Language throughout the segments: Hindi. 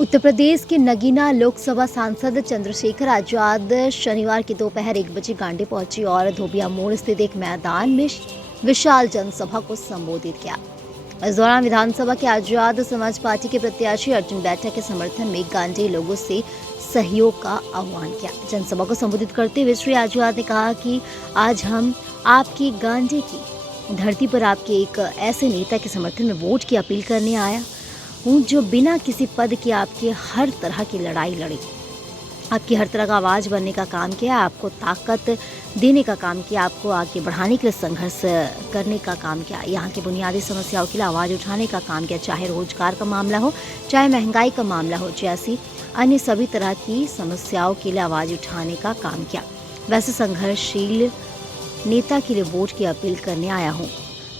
उत्तर प्रदेश के नगीना लोकसभा सांसद चंद्रशेखर आजाद शनिवार की दोपहर 1 बजे गांडी पहुंचे और धोबिया मोड़ स्थित एक मैदान में विशाल जनसभा को संबोधित किया। इस दौरान विधानसभा के आजाद समाज पार्टी के प्रत्याशी अर्जुन बैठा के समर्थन में गांधी लोगों से सहयोग का आह्वान किया। जनसभा को संबोधित करते हुए श्री आजाद ने कहा कि आज हम आपकी गांधी की धरती पर आपके एक ऐसे नेता के समर्थन में वोट की अपील करने आया हूँ जो बिना किसी पद के आपकी हर तरह की लड़ाई लड़े, आपकी हर तरह का आवाज़ बनने का काम किया, आपको ताकत देने का काम किया, आपको आगे बढ़ाने के लिए संघर्ष करने का काम किया, यहाँ की बुनियादी समस्याओं के लिए आवाज़ उठाने का काम किया, चाहे रोजगार का मामला हो, चाहे महंगाई का मामला हो, जैसी अन्य सभी तरह की समस्याओं के लिए आवाज़ उठाने का काम किया। वैसे संघर्षशील नेता के लिए वोट की अपील करने आया हूँ।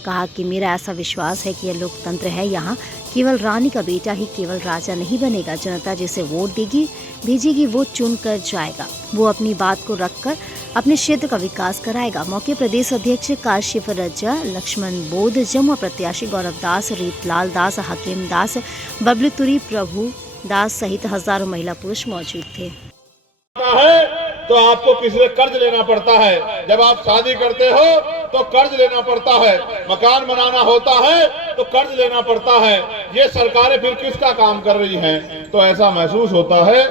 कहा कि मेरा ऐसा विश्वास है कि यह लोकतंत्र है, यहाँ केवल रानी का बेटा ही केवल राजा नहीं बनेगा। जनता जिसे वोट देगी भेजेगी वो चुन कर जाएगा, वो अपनी बात को रखकर अपने क्षेत्र का विकास कराएगा। मौके प्रदेश अध्यक्ष काशिफ रजा, लक्ष्मण बोध, जमुआ प्रत्याशी गौरव दास, रीतलाल दास, हकीम दास, बबलू तुरी, प्रभु दास सहित हजारों महिला पुरुष मौजूद थे। तो आपको किसी से कर्ज लेना पड़ता है, जब आप शादी करते हो तो कर्ज लेना पड़ता है, मकान बनाना होता है तो कर्ज लेना पड़ता है। ये सरकारें फिर किसका काम कर रही हैं? तो ऐसा महसूस होता है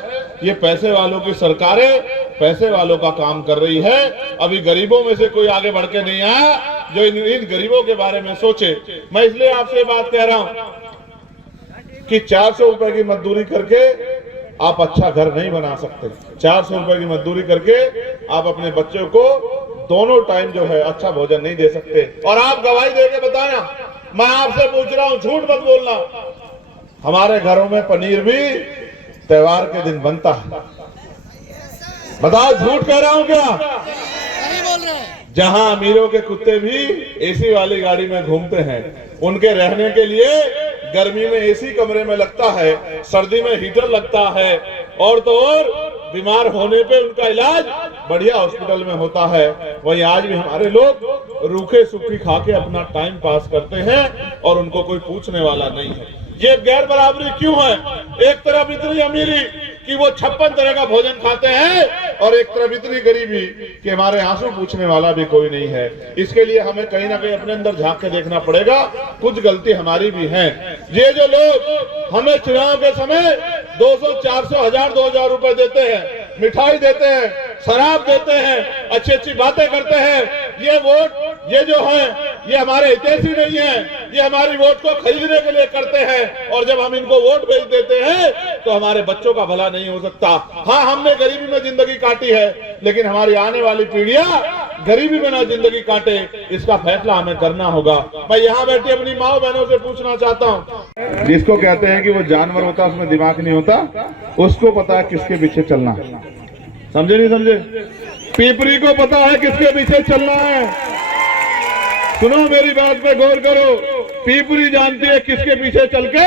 ये पैसे वालों की सरकारें पैसे वालों का काम कर रही है। अभी गरीबों में से कोई आगे बढ़ के नहीं आया जो इन गरीबों के बारे में सोचे। मैं इसलिए आपसे बात कह रहा हूं कि 400 रुपए की मजदूरी करके आप अच्छा घर नहीं बना सकते। 400 रुपए की मजदूरी करके आप अपने बच्चों को दोनों टाइम जो है अच्छा भोजन नहीं दे सकते। और आप गवाही दे के बताना, मैं आपसे पूछ रहा हूं, झूठ मत बोलना। हमारे घरों में पनीर भी त्योहार के दिन बनता है। बताओ झूठ कह रहा हूं क्या? नहीं बोल रहे हैं। जहां अमीरों के कुत्ते भी एसी वाली गाड़ी में घूमते हैं, उनके रहने के लिए गर्मी में एसी कमरे में लगता है, सर्दी में हीटर लगता है, और तो और बीमार होने पे उनका इलाज बढ़िया हॉस्पिटल में होता है। वहीं आज भी हमारे लोग रूखे सूखी खा के अपना टाइम पास करते हैं और उनको कोई पूछने वाला नहीं है। ये गैर बराबरी क्यों है? एक तरफ इतनी अमीरी कि वो 56 तरह का भोजन खाते हैं और एक तरफ इतनी गरीबी कि हमारे आंसू पूछने वाला भी कोई नहीं है। इसके लिए हमें कहीं ना कहीं अपने अंदर झांक के देखना पड़ेगा। कुछ गलती हमारी भी है। ये जो लोग हमें चुनाव के समय 200, 400, 1000, 2000 रुपए देते हैं, मिठाई देते हैं, शराब देते हैं, अच्छी अच्छी बातें करते हैं, ये वोट ये जो है ये हमारे हितैषी नहीं है, ये हमारी वोट को खरीदने के लिए करते हैं। और जब हम इनको वोट भेज देते हैं तो हमारे बच्चों का भला नहीं हो सकता। हाँ, हमने गरीबी में जिंदगी काटी है, लेकिन हमारी आने वाली पीढ़ियां गरीबी में ना जिंदगी काटे, इसका फैसला हमें करना होगा। मैं यहाँ बैठी अपनी माँ बहनों से पूछना चाहता हूँ, जिसको कहते हैं कि वो जानवर होता उसमें दिमाग नहीं होता, उसको पता है किसके पीछे चलना। समझे नहीं समझे? पीपरी को पता है किसके पीछे चलना है। सुनो, मेरी बात पे गौर करो। पीपरी जानती है किसके पीछे चल के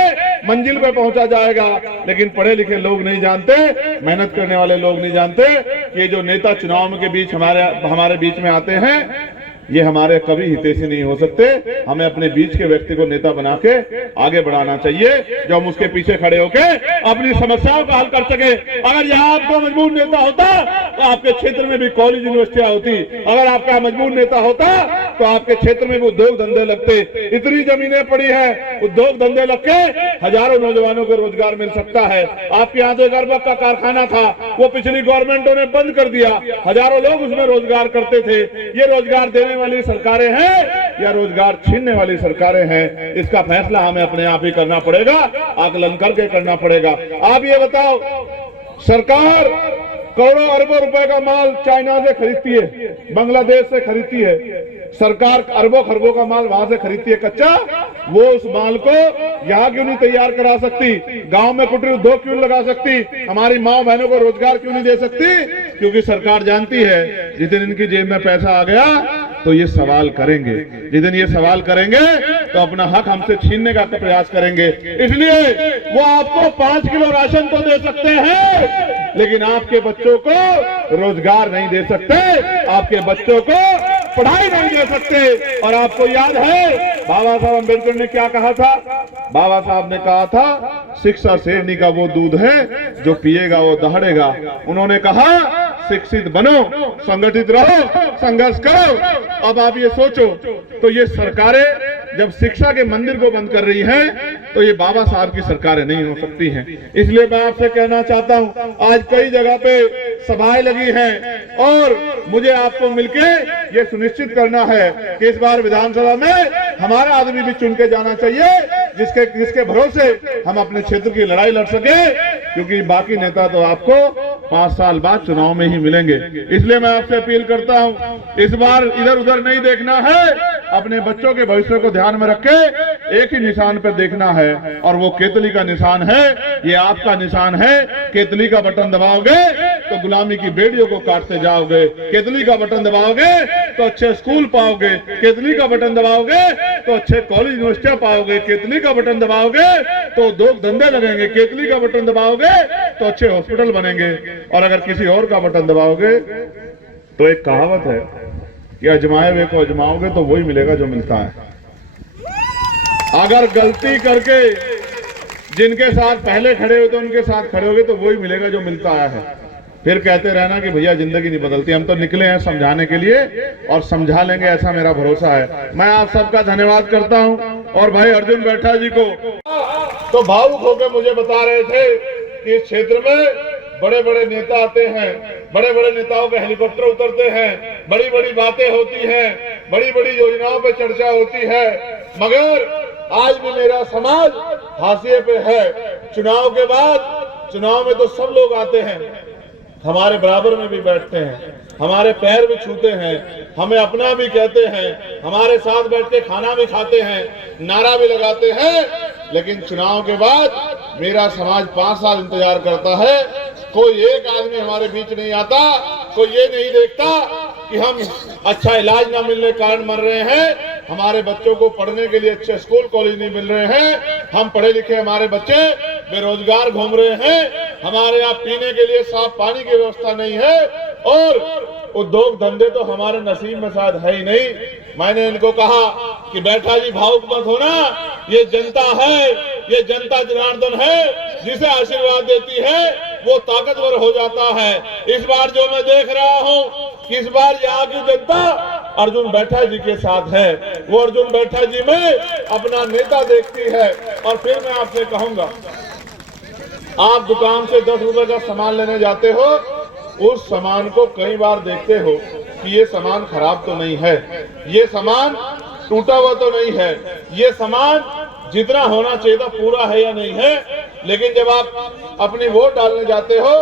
मंजिल पे पहुंचा जाएगा, लेकिन पढ़े लिखे लोग नहीं जानते, मेहनत करने वाले लोग नहीं जानते कि ये जो नेता चुनाव के बीच हमारे बीच में आते हैं ये हमारे कभी हितैषी नहीं हो सकते। हमें अपने बीच के व्यक्ति को नेता बना के आगे बढ़ाना चाहिए, जो हम उसके पीछे खड़े होके अपनी समस्याओं का हल कर सके। अगर यहाँ आपका मजबूर नेता होता तो आपके क्षेत्र में भी कॉलेज यूनिवर्सिटियां होती। अगर आपका मजबूर नेता होता तो आपके क्षेत्र में भी उद्योग धंधे लगते। इतनी जमीनें पड़ी है, उद्योग धंधे लग के हजारों नौजवानों को रोजगार मिल सकता है। आपके यहाँ जो गर्बक का कारखाना था वो पिछली गवर्नमेंटों ने बंद कर दिया, हजारों लोग उसमें रोजगार करते थे। ये रोजगार देने वाली सरकारें हैं या रोजगार छीनने वाली सरकारें हैं? इसका फैसला हमें अपने आप ही करना पड़ेगा, आकलन करके करना पड़ेगा। आप ये बताओ, सरकार करोड़ों अरबों रुपए का माल चाइना से खरीदती है, बांग्लादेश से खरीदती है। सरकार अरबों खरबों का माल वहां से खरीदती है कच्चा, वो उस माल को यहाँ क्यों नहीं तैयार करा सकती? गांव में कुटीर उद्योग क्यों लगा सकती? हमारी माँ बहनों को रोजगार क्यों नहीं दे सकती? क्योंकि सरकार जानती है जिस दिन इनकी जेब में पैसा आ गया तो ये सवाल करेंगे। जिस दिन ये सवाल करेंगे तो अपना हक हमसे छीनने का प्रयास करेंगे। इसलिए वो आपको 5 किलो राशन तो दे सकते हैं, लेकिन आपके बच्चों को रोजगार नहीं दे सकते। आपके बच्चों को पढ़ाई नहीं दे सकते। और आपको याद है बाबा साहब अम्बेडकर ने क्या कहा था? बाबा साहब ने कहा था शिक्षा शेरनी का वो दूध है जो पिएगा वो दहाड़ेगा। उन्होंने कहा शिक्षित बनो, संगठित रहो, संघर्ष करो। अब आप ये सोचो, तो ये सरकारें जब शिक्षा के मंदिर को बंद कर रही हैं तो ये बाबा साहब की सरकारें नहीं हो सकती हैं। इसलिए मैं आपसे कहना चाहता हूं, आज कई जगह पे सभाएं लगी हैं और मुझे आपको मिलके ये सुनिश्चित करना है कि इस बार विधानसभा में हमारा आदमी भी चुन के जाना चाहिए, जिसके भरोसे हम अपने क्षेत्र की लड़ाई लड़ सके, क्योंकि बाकी नेता तो आपको 5 साल बाद चुनाव में ही मिलेंगे। इसलिए मैं आपसे अपील करता हूं, इस बार इधर उधर नहीं देखना है, अपने बच्चों के भविष्य को ध्यान में रख के एक ही निशान पर देखना है और वो केतली का निशान है। ये आपका निशान है। केतली का बटन दबाओगे तो गुलामी की बेड़ियों को काटते जाओगे। केतली का बटन दबाओगे तो अच्छे स्कूल पाओगे। केतली का बटन दबाओगे तो अच्छे कॉलेज यूनिवर्सिटियां पाओगे। केतली का बटन दबाओगे तो उद्योग धंधे लगेंगे। केतली का बटन दबाओगे तो अच्छे हॉस्पिटल बनेंगे। और अगर किसी और का बटन दबाओगे तो एक कहावत है कि अजमाए हुए को अजमाओगे तो वही मिलेगा जो मिलता है। अगर गलती करके जिनके साथ पहले खड़े हो तो उनके साथ खड़े होगे तो वही मिलेगा जो मिलता आया है। फिर कहते रहना कि भैया जिंदगी नहीं बदलती। हम तो निकले हैं समझाने के लिए और समझा लेंगे, ऐसा मेरा भरोसा है। मैं आप सबका धन्यवाद करता हूं। और भाई अर्जुन बैठा जी को तो भावुक होकर मुझे बता रहे थे कि इस क्षेत्र में बड़े बड़े नेता आते हैं, बड़े बड़े नेताओं के हेलीकॉप्टर उतरते हैं, बड़ी बड़ी बातें होती हैं, बड़ी बड़ी योजनाओं पे चर्चा होती है, मगर आज भी मेरा समाज हाशिए पे है। चुनाव के बाद, चुनाव में तो सब लोग आते हैं, हमारे बराबर में भी बैठते हैं, हमारे पैर भी छूते हैं, हमें अपना भी कहते हैं, हमारे साथ बैठ के खाना भी खाते हैं, नारा भी लगाते हैं। लेकिन चुनाव के बाद मेरा समाज 5 साल इंतजार करता है। कोई एक आदमी हमारे बीच नहीं आता, कोई ये नहीं देखता कि हम अच्छा इलाज ना मिलने के कारण मर रहे हैं, हमारे बच्चों को पढ़ने के लिए अच्छे स्कूल कॉलेज नहीं मिल रहे हैं, हम पढ़े लिखे हमारे बच्चे बेरोजगार घूम रहे हैं, हमारे यहाँ पीने के लिए साफ पानी की व्यवस्था नहीं है और उद्योग धंधे तो हमारे नसीब में शायद है ही नहीं। मैंने इनको कहा कि बैठा जी भावुक मत होना, ये जनता है, ये जनता जनार्दन है, जिसे आशीर्वाद देती है वो ताकतवर हो जाता है। इस बार जो मैं देख रहा हूँ कि इस बार यहाँ की जनता अर्जुन बैठा जी के साथ है। वो अर्जुन बैठा जी में अपना नेता देखती है। और फिर मैं आपसे कहूंगा, आप दुकान से 10 रुपए का सामान लेने जाते हो, उस सामान को कई बार देखते हो कि ये सामान खराब तो नहीं है, ये सामान टूटा हुआ तो नहीं है, ये सामान जितना होना चाहिए था पूरा है या नहीं है। लेकिन जब आप अपनी वोट डालने जाते हो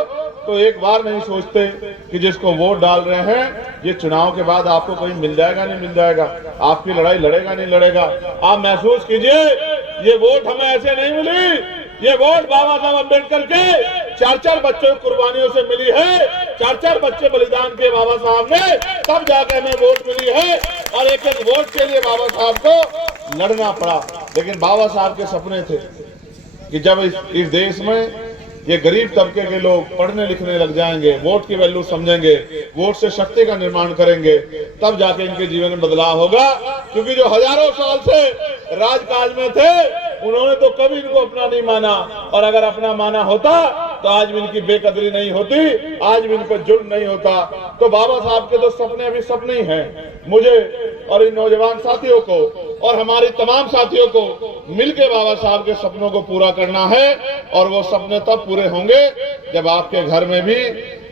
तो एक बार नहीं सोचते कि जिसको वोट डाल रहे हैं ये चुनाव के बाद आपको कहीं मिल जाएगा नहीं मिल जाएगा, आपकी लड़ाई लड़ेगा नहीं लड़ेगा। आप महसूस कीजिए, ये वोट हमें ऐसे नहीं मिली, ये वोट बाबा साहब अम्बेडकर के 4-4 बच्चों की कुर्बानियों से मिली है। 4-4 बच्चे बलिदान के बाबा साहब ने, तब जाकर हमें वोट मिली है। और एक एक वोट के लिए बाबा साहब को लड़ना पड़ा। लेकिन बाबा साहब के सपने थे कि जब इस देश में ये गरीब तबके के लोग पढ़ने लिखने लग जाएंगे, वोट की वैल्यू समझेंगे, वोट से शक्ति का निर्माण करेंगे, तब जाके इनके जीवन में बदलाव होगा। क्योंकि जो हजारों साल से राजकाज में थे उन्होंने तो कभी इनको अपना नहीं माना, और अगर अपना माना होता तो आज भी इनकी बेकदरी नहीं होती, आज भी इन पर जुल्म नहीं होता। तो बाबा साहब के तो सपने अभी सपने ही हैं। मुझे और इन नौजवान साथियों को और हमारे तमाम साथियों को मिलकर बाबा साहब के सपनों को पूरा करना है। और वो सपने तब पूरे होंगे जब आपके घर में भी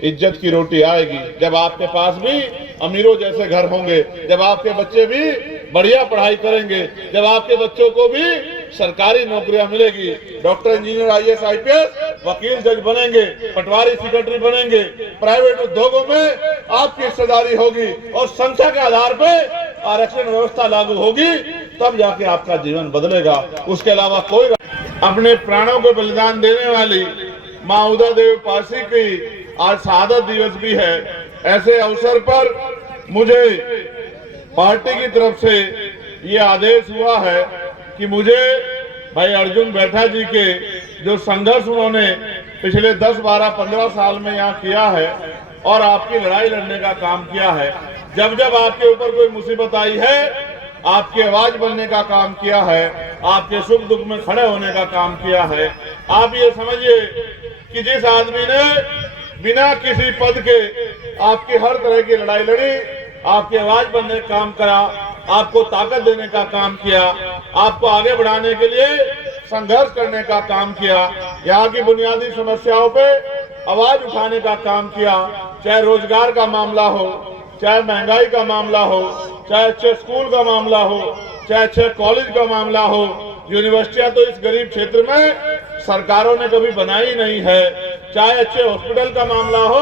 इज्जत की रोटी आएगी, जब आपके पास भी अमीरों जैसे घर होंगे, जब आपके बच्चे भी बढ़िया पढ़ाई करेंगे, जब आपके बच्चों को भी सरकारी नौकरियां मिलेगी, डॉक्टर, इंजीनियर, IAS, IPS, वकील, जज बनेंगे, पटवारी, सेक्रेटरी बनेंगे, प्राइवेट उद्योगों में आपकी हिस्सेदारी होगी और संख्या के आधार पर आरक्षण व्यवस्था लागू होगी, तब जाके आपका जीवन बदलेगा। उसके अलावा कोई अपने प्राणों को बलिदान देने वाली माँ उदा देवी पारसी की आज शहादत दिवस भी है। ऐसे अवसर पर मुझे पार्टी की तरफ से ये आदेश हुआ है कि मुझे भाई अर्जुन बैठा जी के जो संघर्ष उन्होंने पिछले 10, 12, 15 साल में यहाँ किया है और आपकी लड़ाई लड़ने का काम किया है, जब जब आपके ऊपर कोई मुसीबत आई है, आपकी आवाज बनने का काम किया है, आपके सुख दुख में खड़े होने का काम किया है। आप ये समझिए कि जिस आदमी ने बिना किसी पद के आपकी हर तरह की लड़ाई लड़ी, आपकी आवाज बनने का काम करा, आपको ताकत देने का काम किया, आपको आगे बढ़ाने के लिए संघर्ष करने का काम किया, यहाँ की बुनियादी समस्याओं पे आवाज उठाने का काम किया, चाहे रोजगार का मामला हो, चाहे महंगाई का मामला हो, चाहे अच्छे स्कूल का मामला हो, चाहे अच्छे कॉलेज का मामला हो। यूनिवर्सिटियां तो इस गरीब क्षेत्र में सरकारों ने कभी बनाई नहीं है। चाहे अच्छे हॉस्पिटल का मामला हो,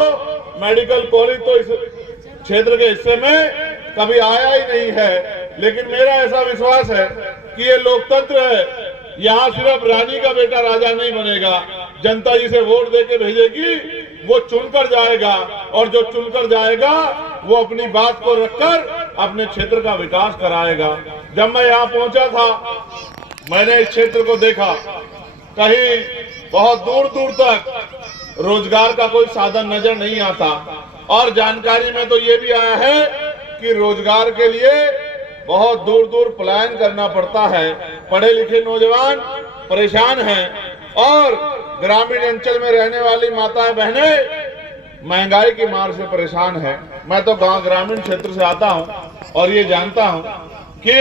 मेडिकल कॉलेज तो इस क्षेत्र के हिस्से में कभी आया ही नहीं है। लेकिन मेरा ऐसा विश्वास है कि ये लोकतंत्र है, यहाँ सिर्फ रानी का बेटा राजा नहीं बनेगा। जनता जिसे वोट देके भेजेगी वो चुनकर जाएगा, और जो चुनकर जाएगा वो अपनी बात को रखकर अपने क्षेत्र का विकास कराएगा। जब मैं यहाँ पहुंचा था, मैंने इस क्षेत्र को देखा, कहीं बहुत दूर दूर तक रोजगार का कोई साधन नजर नहीं आता, और जानकारी में तो ये भी आया है कि रोजगार के लिए बहुत दूर दूर पलायन करना पड़ता है। पढ़े लिखे नौजवान परेशान हैं, और ग्रामीण अंचल में रहने वाली माताएं बहनें महंगाई की मार से परेशान है। मैं तो गांव ग्रामीण क्षेत्र से आता हूं और ये जानता हूं कि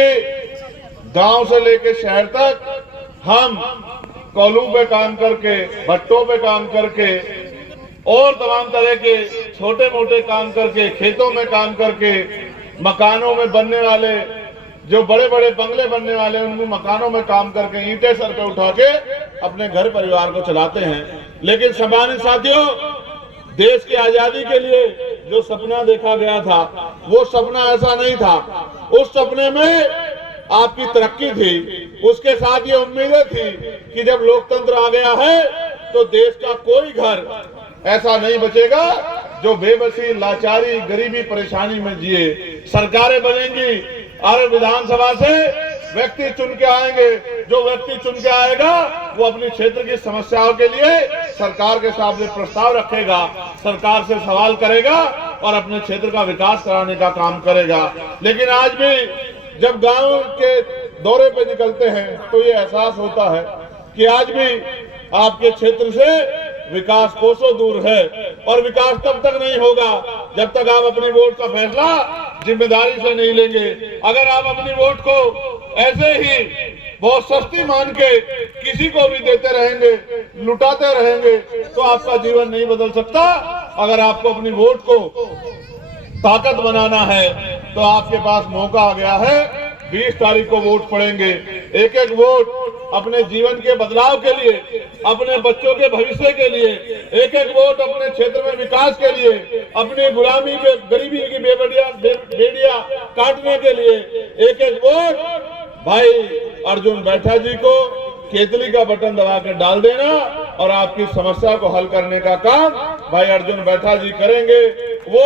गांव से लेकर शहर तक हम कोल्हू पे काम करके, भट्टों पे काम करके और तमाम तरह के छोटे मोटे काम करके, खेतों में काम करके, मकानों में बनने वाले जो बड़े बड़े बंगले बनने वाले उन मकानों में काम करके ईंटें सर पे उठा के अपने घर परिवार को चलाते हैं। लेकिन सम्मानित साथियों, देश की आजादी के लिए जो सपना देखा गया था वो सपना ऐसा नहीं था। उस सपने में आपकी तरक्की थी, उसके साथ ये उम्मीदें थी कि जब लोकतंत्र आ गया है तो देश का कोई घर ऐसा नहीं बचेगा जो बेबसी, लाचारी, गरीबी, परेशानी में जिए। सरकारें बनेंगी और विधानसभा से व्यक्ति चुन के आएंगे। जो व्यक्ति चुन के आएगा वो अपने क्षेत्र की समस्याओं के लिए सरकार के सामने प्रस्ताव रखेगा, सरकार से सवाल करेगा और अपने क्षेत्र का विकास कराने का काम करेगा। लेकिन आज भी जब गांव के दौरे पे निकलते हैं तो ये एहसास होता है कि आज भी आपके क्षेत्र से विकास कोसों दूर है, और विकास तब तक नहीं होगा जब तक आप अपनी वोट का फैसला जिम्मेदारी से नहीं लेंगे। अगर आप अपनी वोट को ऐसे ही बहुत सस्ती मान के किसी को भी देते रहेंगे, लुटाते रहेंगे, तो आपका जीवन नहीं बदल सकता। अगर आपको अपनी वोट को ताकत बनाना है तो आपके पास मौका आ गया है। 20 तारीख को वोट पड़ेंगे। एक एक वोट अपने जीवन के बदलाव के लिए, अपने बच्चों के भविष्य के लिए, एक एक वोट अपने क्षेत्र में विकास के लिए, अपनी गुलामी के गरीबी की बेड़िया काटने के लिए एक एक वोट भाई अर्जुन बैठा जी को केतली का बटन दबा कर डाल देना, और आपकी समस्या को हल करने का काम भाई अर्जुन बैठा जी करेंगे। वो